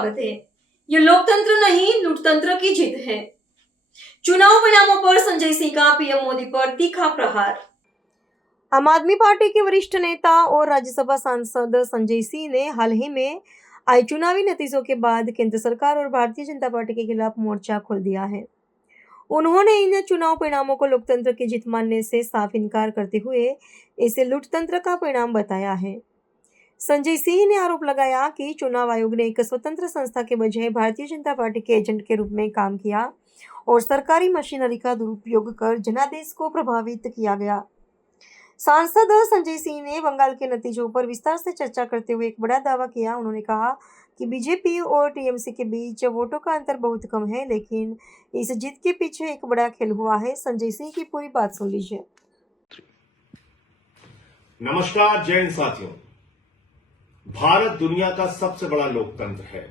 स्वागत है। ये लोकतंत्र नहीं लूटतंत्र की जीत है। चुनाव परिणामों पर संजय सिंह का पीएम मोदी पर तीखा प्रहार। आम आदमी पार्टी के वरिष्ठ नेता और राज्यसभा सांसद संजय सिंह ने हाल ही में आए चुनावी नतीजों के बाद केंद्र सरकार और भारतीय जनता पार्टी के खिलाफ मोर्चा खोल दिया है। उन्होंने इन चुनाव परिणामों को लोकतंत्र की जीत मानने से साफ इनकार करते हुए इसे लूटतंत्र का परिणाम बताया है। संजय सिंह ने आरोप लगाया कि चुनाव आयोग ने एक स्वतंत्र संस्था के बजाय भारतीय जनता पार्टी के एजेंट के रूप में काम किया और सरकारी मशीनरी का दुरुपयोग कर जनादेश को प्रभावित किया गया। सांसद संजय सिंह ने बंगाल के नतीजों पर विस्तार से चर्चा करते हुए एक बड़ा दावा किया। उन्होंने कहा कि बीजेपी और टीएमसी के बीच वोटों का अंतर बहुत कम है, लेकिन इस जीत के पीछे एक बड़ा खेल हुआ है। संजय सिंह की पूरी बात सुन लीजिए। नमस्कार, जय हिंद साथियों। भारत दुनिया का सबसे बड़ा लोकतंत्र है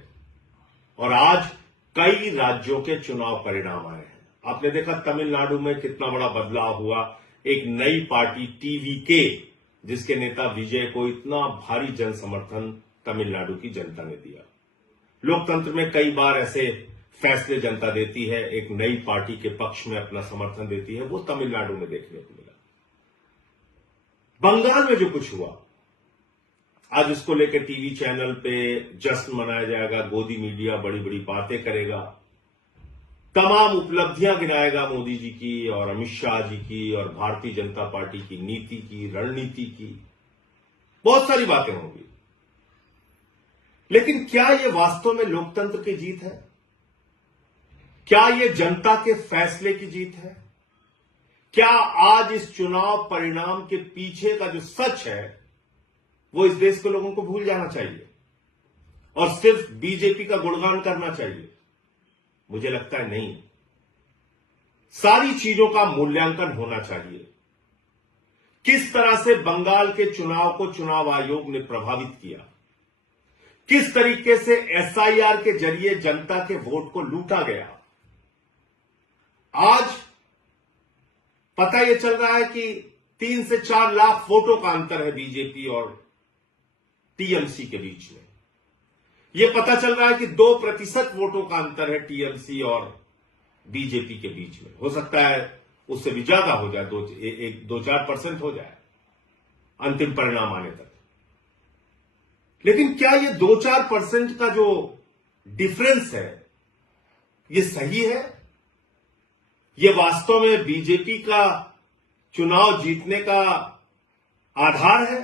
और आज कई राज्यों के चुनाव परिणाम आए हैं। आपने देखा तमिलनाडु में कितना बड़ा बदलाव हुआ। एक नई पार्टी टीवीके, जिसके नेता विजय को इतना भारी जन समर्थन तमिलनाडु की जनता ने दिया। लोकतंत्र में कई बार ऐसे फैसले जनता देती है, एक नई पार्टी के पक्ष में अपना समर्थन देती है। वो तमिलनाडु में देखने को मिला। बंगाल में जो कुछ हुआ, आज उसको लेकर टीवी चैनल पे जश्न मनाया जाएगा। गोदी मीडिया बड़ी बड़ी बातें करेगा, तमाम उपलब्धियां गिनाएगा मोदी जी की और अमित शाह जी की और भारतीय जनता पार्टी की नीति की, रणनीति की। बहुत सारी बातें होंगी, लेकिन क्या यह वास्तव में लोकतंत्र की जीत है? क्या यह जनता के फैसले की जीत है? क्या आज इस चुनाव परिणाम के पीछे का जो सच है वो इस देश के लोगों को भूल जाना चाहिए और सिर्फ बीजेपी का गुणगान करना चाहिए? मुझे लगता है नहीं। सारी चीजों का मूल्यांकन होना चाहिए। किस तरह से बंगाल के चुनाव को चुनाव आयोग ने प्रभावित किया, किस तरीके से एसआईआर के जरिए जनता के वोट को लूटा गया। आज पता यह चल रहा है कि 3 से 4 लाख वोटों का अंतर है बीजेपी और टीएमसी के बीच में। यह पता चल रहा है कि 2% वोटों का अंतर है टीएमसी और बीजेपी के बीच में। हो सकता है उससे भी ज्यादा हो जाए, 2-4% हो जाए अंतिम परिणाम आने तक। लेकिन क्या यह 2-4% का जो डिफरेंस है यह सही है? यह वास्तव में बीजेपी का चुनाव जीतने का आधार है?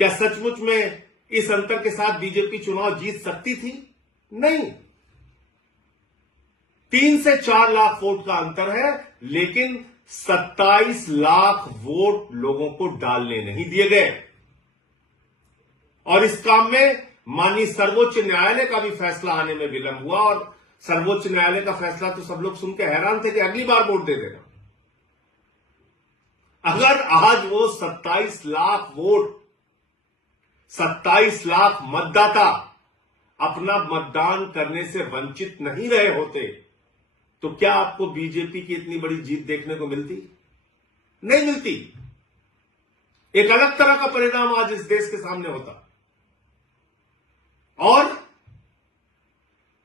क्या सचमुच में इस अंतर के साथ बीजेपी चुनाव जीत सकती थी? नहीं। 3 से 4 लाख वोट का अंतर है, लेकिन 27 लाख वोट लोगों को डालने नहीं दिए गए। और इस काम में माननीय सर्वोच्च न्यायालय का भी फैसला आने में विलंब हुआ। और सर्वोच्च न्यायालय का फैसला तो सब लोग सुन के हैरान थे कि अगली बार वोट दे देना। अगर आज वो 27 लाख वोट, 27 लाख मतदाता अपना मतदान करने से वंचित नहीं रहे होते, तो क्या आपको बीजेपी की इतनी बड़ी जीत देखने को मिलती? नहीं मिलती। एक अलग तरह का परिणाम आज इस देश के सामने होता। और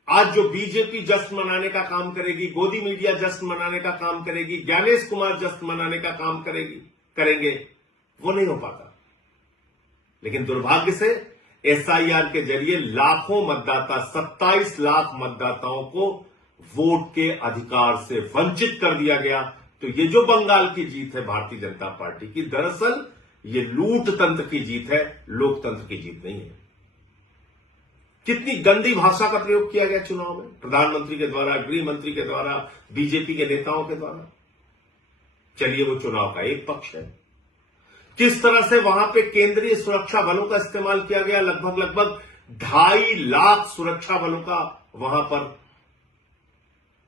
आज जो बीजेपी जश्न मनाने का काम करेगी, गोदी मीडिया जश्न मनाने का काम करेगी, ज्ञानेश कुमार जश्न मनाने का काम करेंगे, वो नहीं हो पाता। लेकिन दुर्भाग्य से एसआईआर के जरिए लाखों मतदाता, 27 लाख मतदाताओं को वोट के अधिकार से वंचित कर दिया गया। तो ये जो बंगाल की जीत है भारतीय जनता पार्टी की, दरअसल ये लूट तंत्र की जीत है, लोकतंत्र की जीत नहीं है। कितनी गंदी भाषा का प्रयोग किया गया चुनाव में, प्रधानमंत्री के द्वारा, गृह मंत्री के द्वारा, बीजेपी के नेताओं के द्वारा। चलिए, वो चुनाव का एक पक्ष है। किस तरह से वहां पे केंद्रीय सुरक्षा बलों का इस्तेमाल किया गया, लगभग 2.5 लाख सुरक्षा बलों का वहां पर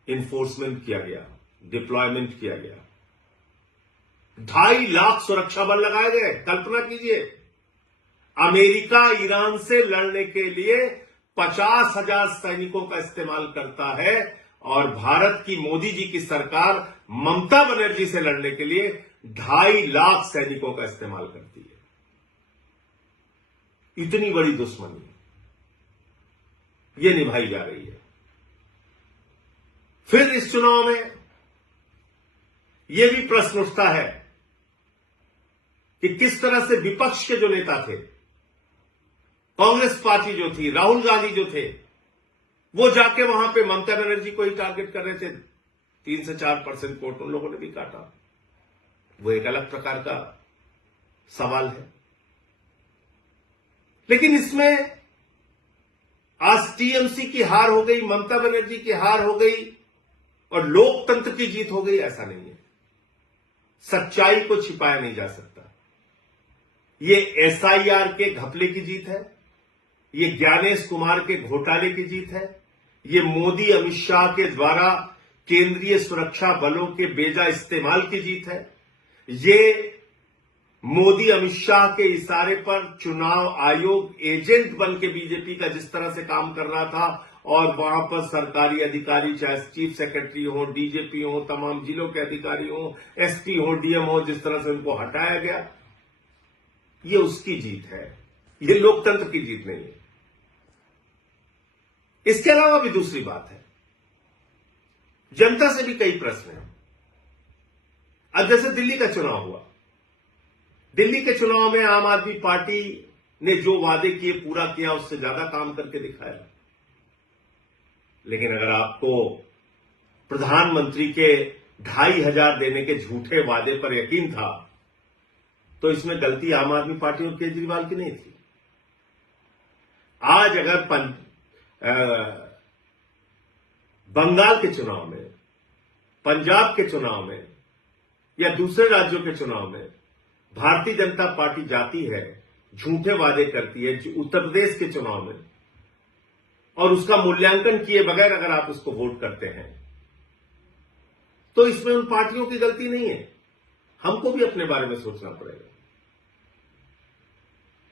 इन्फोर्समेंट किया गया, डिप्लॉयमेंट किया गया। 2.5 लाख सुरक्षा बल लगाए गए। कल्पना कीजिए, अमेरिका ईरान से लड़ने के लिए 50,000 सैनिकों का इस्तेमाल करता है और भारत की मोदी जी की सरकार ममता बनर्जी से लड़ने के लिए 2.5 लाख सैनिकों का इस्तेमाल करती है। इतनी बड़ी दुश्मनी। ये निभाई जा रही है। फिर इस चुनाव में यह भी प्रश्न उठता है कि किस तरह से विपक्ष के जो नेता थे, कांग्रेस पार्टी जो थी, राहुल गांधी जो थे, वो जाके वहां पे ममता बनर्जी को ही टारगेट कर रहे थे। 3 से 4% वोट उन लोगों ने भी काटा। वो एक अलग प्रकार का सवाल है। लेकिन इसमें आज टीएमसी की हार हो गई, ममता बनर्जी की हार हो गई और लोकतंत्र की जीत हो गई, ऐसा नहीं है। सच्चाई को छिपाया नहीं जा सकता। ये एसआईआर के घपले की जीत है, ये ज्ञानेश कुमार के घोटाले की जीत है, ये मोदी अमित शाह के द्वारा केंद्रीय सुरक्षा बलों के बेजा इस्तेमाल की जीत है, ये मोदी अमित शाह के इशारे पर चुनाव आयोग एजेंट बन के बीजेपी का जिस तरह से काम कर रहा था और वहां पर सरकारी अधिकारी, चाहे चीफ सेक्रेटरी हो, डीजीपी हो, तमाम जिलों के अधिकारी हो, एसपी हो, डीएम हो, जिस तरह से उनको हटाया गया, ये उसकी जीत है। ये लोकतंत्र की जीत नहीं है। इसके अलावा भी दूसरी बात है, जनता से भी कई प्रश्न हैं। अब जैसे दिल्ली का चुनाव हुआ, दिल्ली के चुनाव में आम आदमी पार्टी ने जो वादे किए पूरा किया, उससे ज्यादा काम करके दिखाया। लेकिन अगर आपको प्रधानमंत्री के 2,500 देने के झूठे वादे पर यकीन था, तो इसमें गलती आम आदमी पार्टी और केजरीवाल की नहीं थी। आज अगर बंगाल के चुनाव में, पंजाब के चुनाव में या दूसरे राज्यों के चुनाव में भारतीय जनता पार्टी जाती है, झूठे वादे करती है, उत्तर प्रदेश के चुनाव में, और उसका मूल्यांकन किए बगैर अगर आप उसको वोट करते हैं, तो इसमें उन पार्टियों की गलती नहीं है। हमको भी अपने बारे में सोचना पड़ेगा।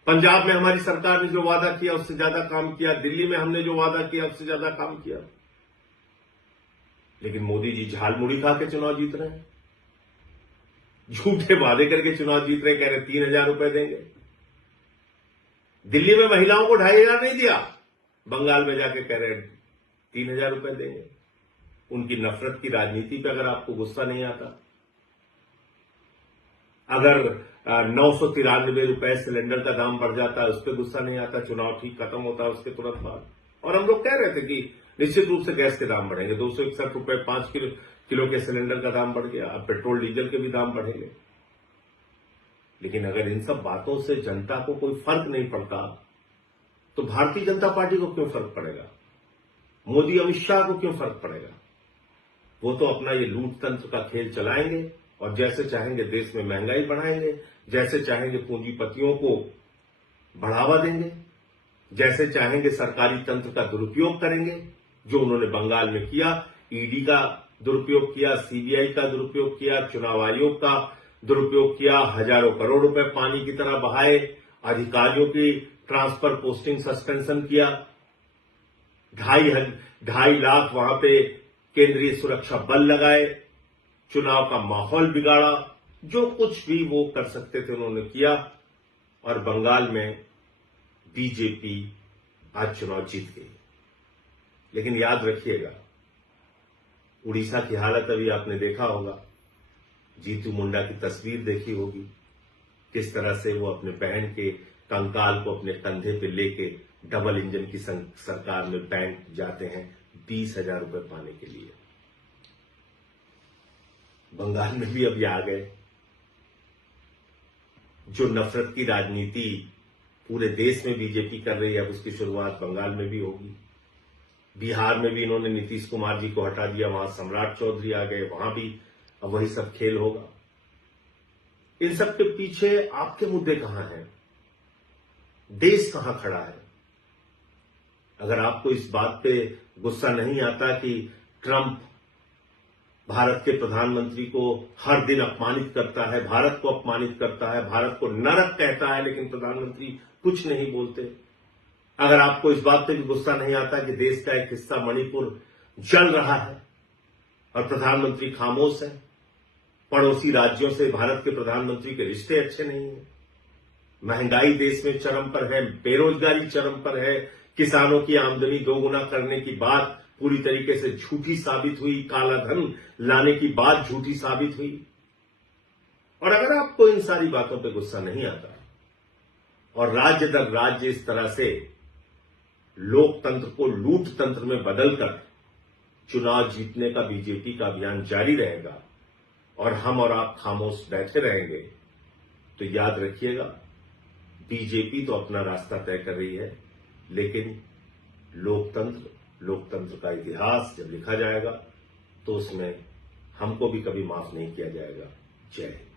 पंजाब में हमारी सरकार ने जो वादा किया उससे ज्यादा काम किया, दिल्ली में हमने जो वादा किया उससे ज्यादा काम किया, लेकिन मोदी जी झालमुड़ी खा के चुनाव जीत रहे हैं, झूठे वादे करके चुनाव जीत रहे, कह रहे 3,000 रुपए देंगे। दिल्ली में महिलाओं को 2,500 नहीं दिया, बंगाल में जाके कह रहे 3,000 रुपए देंगे। उनकी नफरत की राजनीति पे अगर आपको गुस्सा नहीं आता, अगर 993 रुपए सिलेंडर का दाम बढ़ जाता है उस पर गुस्सा नहीं आता, चुनाव ठीक खत्म होता है उसके तुरंत बाद, और हम लोग कह रहे थे कि निश्चित रूप से गैस के दाम बढ़ेंगे, 261 रुपए 5 किलो के सिलेंडर का दाम बढ़ गया, अब पेट्रोल डीजल के भी दाम बढ़ेंगे। लेकिन अगर इन सब बातों से जनता को कोई फर्क नहीं पड़ता, तो भारतीय जनता पार्टी को क्यों फर्क पड़ेगा? मोदी अमित शाह को क्यों फर्क पड़ेगा? वो तो अपना ये लूट तंत्र का खेल चलाएंगे और जैसे चाहेंगे देश में महंगाई बढ़ाएंगे, जैसे चाहेंगे पूंजीपतियों को बढ़ावा देंगे, जैसे चाहेंगे सरकारी तंत्र का दुरुपयोग करेंगे, जो उन्होंने बंगाल में किया। ईडी का दुरुपयोग किया, सीबीआई का दुरुपयोग किया, चुनाव आयोग का दुरुपयोग किया, हजारों करोड़ रुपए पानी की तरह बहाए, अधिकारियों की ट्रांसफर पोस्टिंग सस्पेंशन किया, 2.5 लाख वहां पे केंद्रीय सुरक्षा बल लगाए, चुनाव का माहौल बिगाड़ा, जो कुछ भी वो कर सकते थे उन्होंने किया, और बंगाल में बीजेपी आज चुनाव जीत गई। लेकिन याद रखिएगा, उड़ीसा की हालत अभी आपने देखा होगा, जीतू मुंडा की तस्वीर देखी होगी, किस तरह से वो अपने बहन के कंकाल को अपने कंधे पे लेके डबल इंजन की सरकार में बैंक जाते हैं 20,000 रुपए पाने के लिए। बंगाल में भी अभी आ गए। जो नफरत की राजनीति पूरे देश में बीजेपी कर रही है, अब उसकी शुरुआत बंगाल में भी होगी। बिहार में भी इन्होंने नीतीश कुमार जी को हटा दिया, वहां सम्राट चौधरी आ गए, वहां भी अब वही सब खेल होगा। इन सब के पीछे आपके मुद्दे कहां हैं? देश कहां खड़ा है? अगर आपको इस बात पे गुस्सा नहीं आता कि ट्रंप भारत के प्रधानमंत्री को हर दिन अपमानित करता है, भारत को अपमानित करता है, भारत को नरक कहता है, लेकिन प्रधानमंत्री कुछ नहीं बोलते, अगर आपको इस बात पे भी गुस्सा नहीं आता कि देश का एक हिस्सा मणिपुर जल रहा है और प्रधानमंत्री खामोश है, पड़ोसी राज्यों से भारत के प्रधानमंत्री के रिश्ते अच्छे नहीं हैं, महंगाई देश में चरम पर है, बेरोजगारी चरम पर है, किसानों की आमदनी दोगुना करने की बात पूरी तरीके से झूठी साबित हुई, काला धन लाने की बात झूठी साबित हुई। और अगर आपको इन सारी बातों पे गुस्सा नहीं आता और राज्य दर राज्य इस तरह से लोकतंत्र को लूट तंत्र में बदलकर चुनाव जीतने का बीजेपी का अभियान जारी रहेगा और हम और आप खामोश बैठे रहेंगे, तो याद रखिएगा, बीजेपी तो अपना रास्ता तय कर रही है, लेकिन लोकतंत्र का इतिहास जब लिखा जाएगा तो उसमें हमको भी कभी माफ नहीं किया जाएगा। जय हिंद।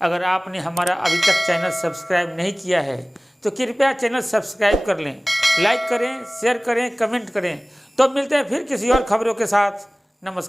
अगर आपने हमारा अभी तक चैनल सब्सक्राइब नहीं किया है तो कृपया चैनल सब्सक्राइब कर लें, लाइक करें, शेयर करें, कमेंट करें। तो मिलते हैं फिर किसी और खबरों के साथ। नमस्कार।